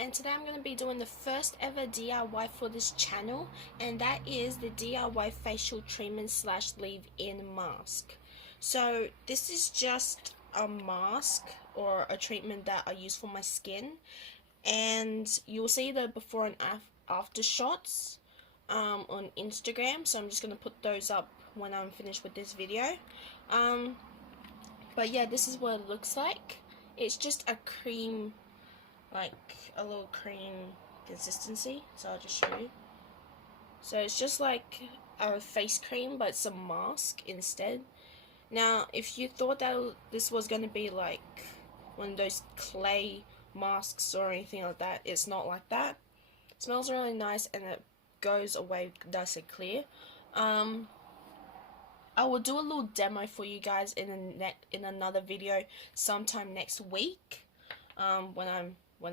and today I'm going to be doing the first ever DIY for this channel, and that is the DIY facial treatment slash leave-in mask. So this is just a mask or a treatment that I use for my skin, and you'll see the before and after shots on Instagram, so I'm just going to put those up when I'm finished with this video. But yeah, this is what it looks like. It's just a cream, like a little cream consistency, so I'll just show you. So it's just like a face cream, but it's a mask instead. Now if you thought that this was going to be like one of those clay masks or anything like that, it's not like that. It smells really nice and it goes away nice and clear. I will do a little demo for you guys in another video sometime next week, when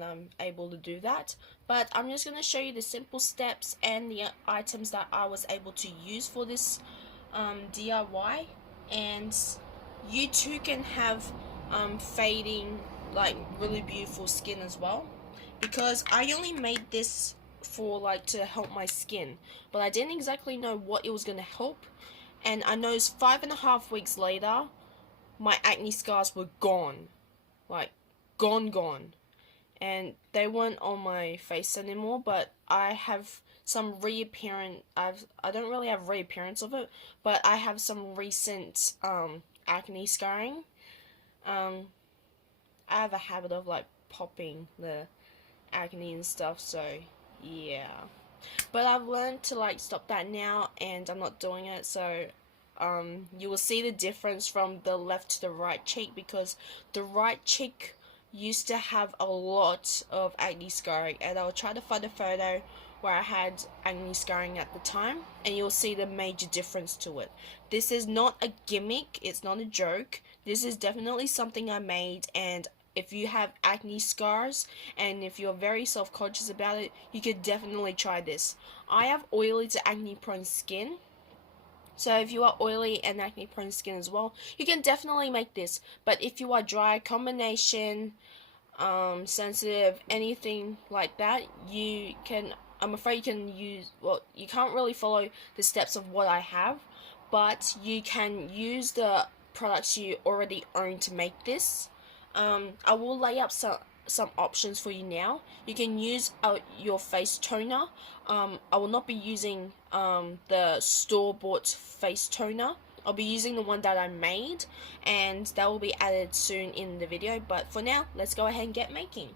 I'm able to do that. But I'm just going to show you the simple steps and the items that I was able to use for this DIY, and you too can have fading, like really beautiful skin as well, because I only made this for like to help my skin, but I didn't exactly know what it was going to help. And I noticed 5.5 weeks later, my acne scars were gone. Like, gone. And they weren't on my face anymore, but I have some reappearance. I don't really have reappearance of it, but I have some recent acne scarring. I have a habit of like popping the acne and stuff, so yeah. But I've learned to like stop that now, and I'm not doing it. So you will see the difference from the left to the right cheek, because the right cheek used to have a lot of acne scarring, and I'll try to find a photo where I had acne scarring at the time, and you'll see the major difference to it. This is not a gimmick, it's not a joke. This is definitely something I made, and if you have acne scars and if you're very self-conscious about it, you could definitely try this. I have oily to acne prone skin, so if you are oily and acne prone skin as well, you can definitely make this. But if you are dry, combination, sensitive, anything like that, you can, I'm afraid you can use, well, you can't really follow the steps of what I have, but you can use the products you already own to make this. I will lay up some options for you now. You can use your face toner. I will not be using the store-bought face toner. I'll be using the one that I made, and that will be added soon in the video. But for now, let's go ahead and get making.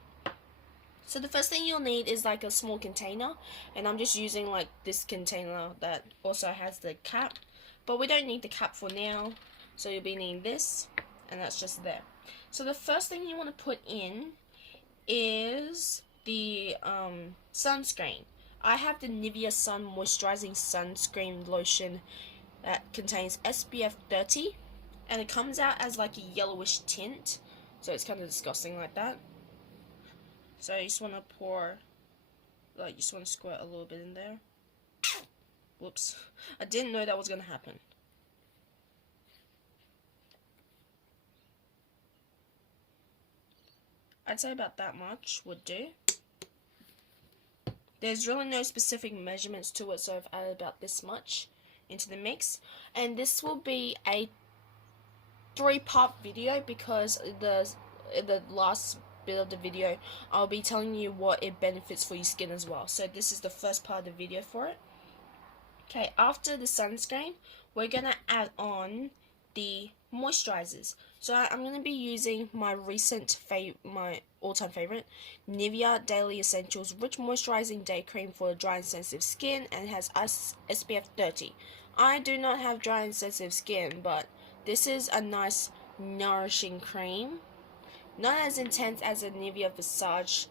So the first thing you'll need is like a small container, and I'm just using like this container that also has the cap, but we don't need the cap for now, so you'll be needing this, and that's just there. So the first thing you want to put in is the sunscreen. I have the Nivea Sun Moisturizing Sunscreen Lotion that contains SPF 30, and it comes out as like a yellowish tint, so it's kind of disgusting like that. So you just want to pour, like you just want to squirt a little bit in there. Whoops, I didn't know that was going to happen. I'd say about that much would do. There's really no specific measurements to it, so I've added about this much into the mix. And this will be a 3-part video, because the last bit of the video I'll be telling you what it benefits for your skin as well. So this is the first part of the video for it. Okay, after the sunscreen, we're gonna add on the moisturizers. So I'm going to be using my my all-time favorite, Nivea Daily Essentials Rich Moisturizing Day Cream for dry and sensitive skin, and it has SPF 30. I do not have dry and sensitive skin, but this is a nice nourishing cream. Not as intense as a Nivea Visage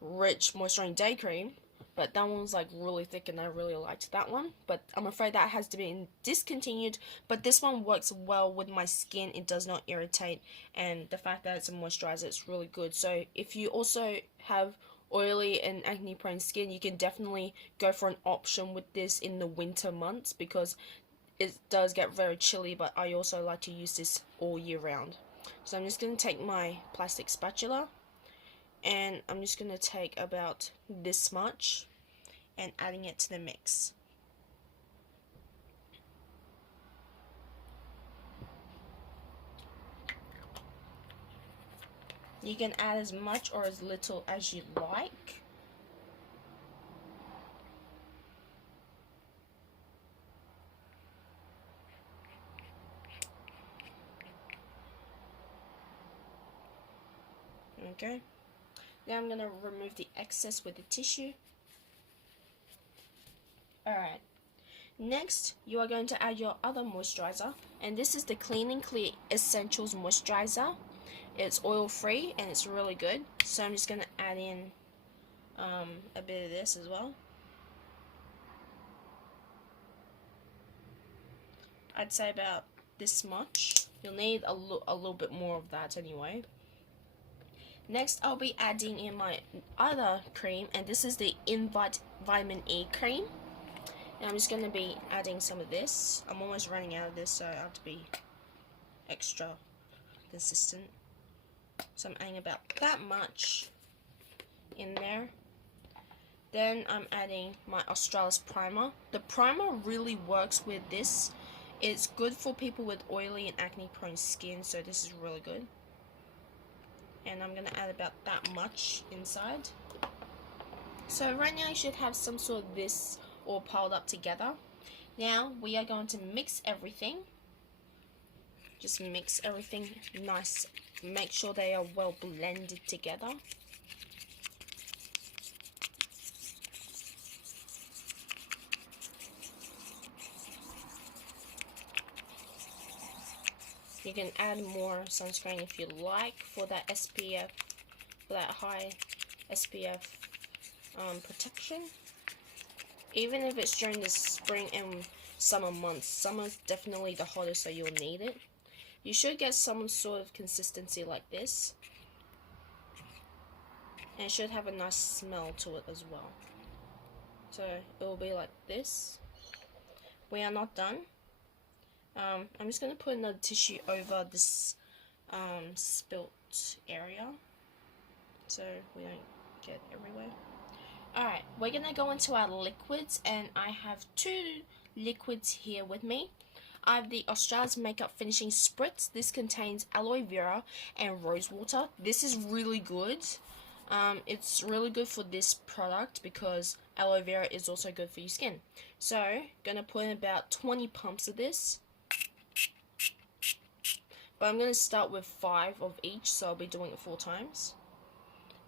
Rich Moisturizing Day Cream, but that one's like really thick, and I really liked that one. But I'm afraid that has to be discontinued. But this one works well with my skin. It does not irritate, and the fact that it's a moisturizer, it's really good. So if you also have oily and acne prone skin, you can definitely go for an option with this in the winter months, because it does get very chilly, but I also like to use this all year round. So I'm just going to take my plastic spatula And I'm just gonna take about this much and adding it to the mix. You can add as much or as little as you like. Okay. Now I'm gonna remove the excess with the tissue. Alright. Next, you are going to add your other moisturizer, and this is the Clean and Clear Essentials Moisturizer. It's oil free and it's really good. So I'm just going to add in a bit of this as well. I'd say about this much. You'll need a little bit more of that anyway. Next, I'll be adding in my other cream, and this is the Invite Vitamin E cream. And I'm just going to be adding some of this. I'm almost running out of this, so I have to be extra consistent. So I'm adding about that much in there. Then I'm adding my Australis primer. The primer really works with this. It's good for people with oily and acne prone skin, so this is really good. And I'm going to add about that much inside. So right now you should have some sort of this all piled up together. Now we are going to mix everything. Just mix everything nice. Make sure they are well blended together. You can add more sunscreen if you like for that SPF, for that high SPF protection. Even if it's during the spring and summer months, summer's definitely the hottest, so you'll need it. You should get some sort of consistency like this, and it should have a nice smell to it as well. So it will be like this. We are not done. I'm just going to put another tissue over this spilt area so we don't get everywhere. Alright, we're going to go into our liquids, and I have two liquids here with me. I have the Australis Makeup Finishing Spritz. This contains aloe vera and rose water. This is really good. It's really good for this product because aloe vera is also good for your skin. So, gonna put in about 20 pumps of this. But I'm gonna start with 5 of each, so I'll be doing it 4 times.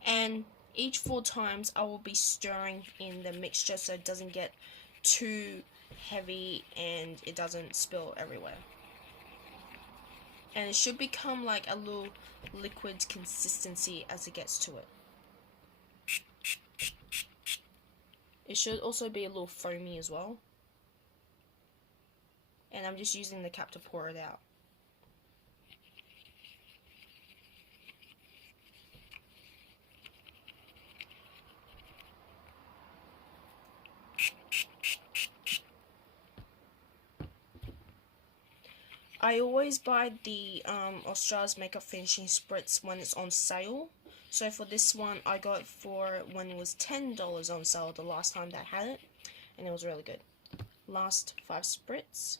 And each 4 times I will be stirring in the mixture so it doesn't get too heavy and it doesn't spill everywhere. And it should become like a little liquid consistency as it gets to it. It should also be a little foamy as well. And I'm just using the cap to pour it out. I always buy the Australis Makeup Finishing Spritz when it's on sale. So for this one, I got it for when it was $10 on sale the last time that I had it. And it was really good. Last 5 spritz.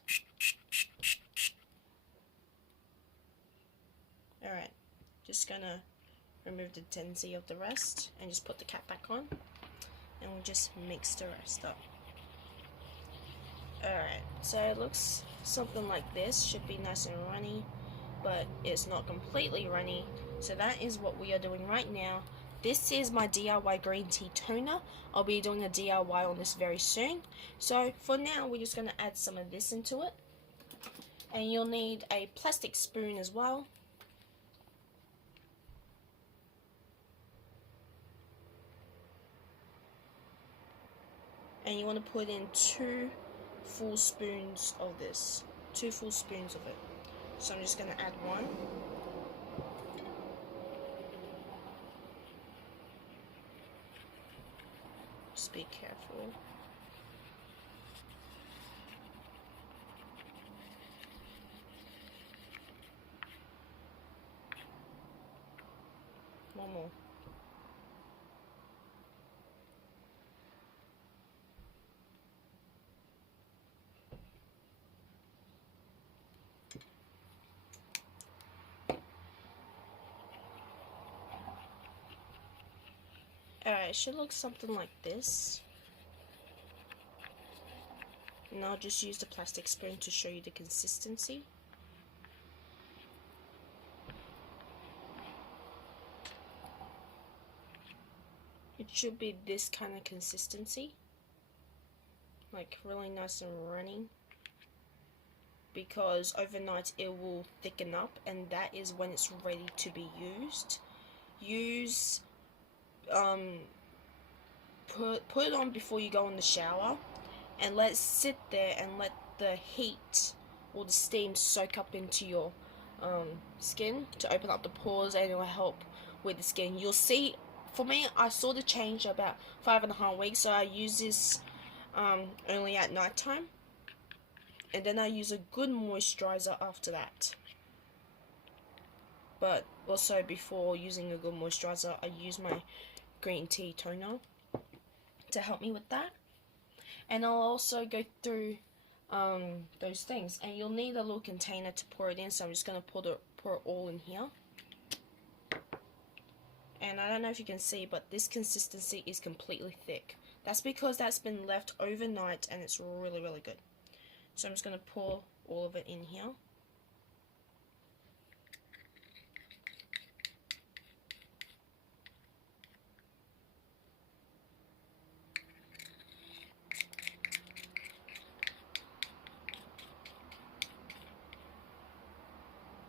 Alright, just gonna remove the tendency of the rest and just put the cap back on. And we'll just mix the rest up. Alright, so it looks something like this. Should be nice and runny, but it's not completely runny. So that is what we are doing right now. This is my DIY green tea toner. I'll be doing a DIY on this very soon. So for now, we're just going to add some of this into it. And you'll need a plastic spoon as well. And you want to put in 2 full spoons of this. 2 full spoons of it. So I'm just going to add 1. Just be careful. One more. Alright, it should look something like this. And I'll just use the plastic spoon to show you the consistency. It should be this kind of consistency. Like really nice and runny. Because overnight it will thicken up, and that is when it's ready to be used. Use put it on before you go in the shower, and let it sit there and let the heat or the steam soak up into your skin to open up the pores, and it will help with the skin. You'll see, for me, I saw the change about 5.5 weeks, so I use this only at night time, and then I use a good moisturizer after that. But also before using a good moisturizer, I use my green tea toner to help me with that. And I'll also go through those things, and you'll need a little container to pour it in, so I'm just going to pour it all in here. And I don't know if you can see, but this consistency is completely thick. That's because that's been left overnight, and it's really, really good. So I'm just going to pour all of it in here.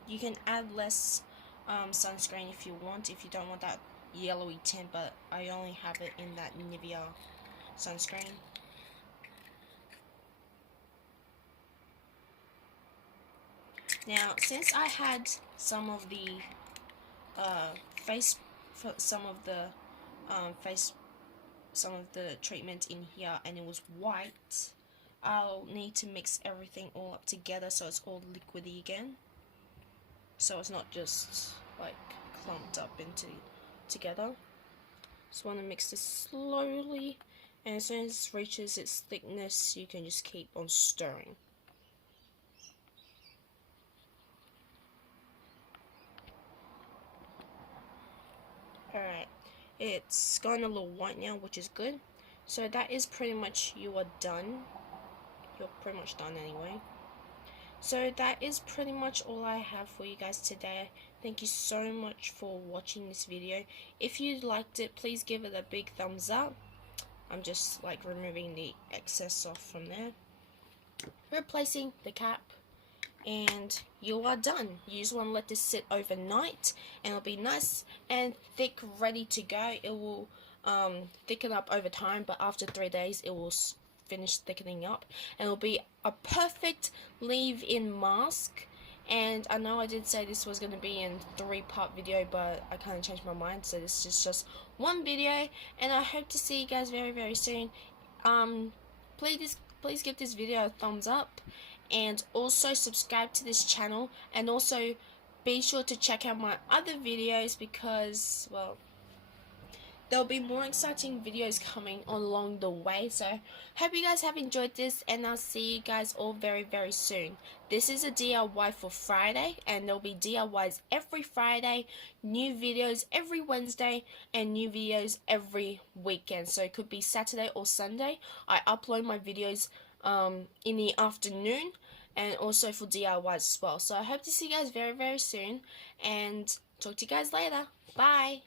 You can add less sunscreen if you want, if you don't want that yellowy tint, but I only have it in that Nivea sunscreen. Now, since I had some of the treatment in here and it was white, I'll need to mix everything all up together so it's all liquidy again. So it's not just like clumped up into together. Just want to mix this slowly, and as soon as it reaches its thickness, you can just keep on stirring. Alright, it's gone a little white now, which is good. So that is pretty much, you are done. You're pretty much done anyway. So that is pretty much all I have for you guys today. Thank you so much for watching this video. If you liked it, please give it a big thumbs up. I'm just like removing the excess off from there, replacing the cap, and you are done. You just want to let this sit overnight, and it'll be nice and thick, ready to go. It will thicken up over time, but after 3 days it will finish thickening up, and it'll be a perfect leave-in mask. And I know I did say this was going to be in 3-part video, but I kind of changed my mind, so this is just one video, and I hope to see you guys very, very soon. Please give this video a thumbs up, and also subscribe to this channel, and also be sure to check out my other videos, because, well, there'll be more exciting videos coming along the way. So hope you guys have enjoyed this, and I'll see you guys all very, very soon. This is a DIY for Friday, and there'll be DIYs every Friday, new videos every Wednesday, and new videos every weekend. So it could be Saturday or Sunday. I upload my videos in the afternoon, and also for DIYs as well. So I hope to see you guys very, very soon, and talk to you guys later. Bye!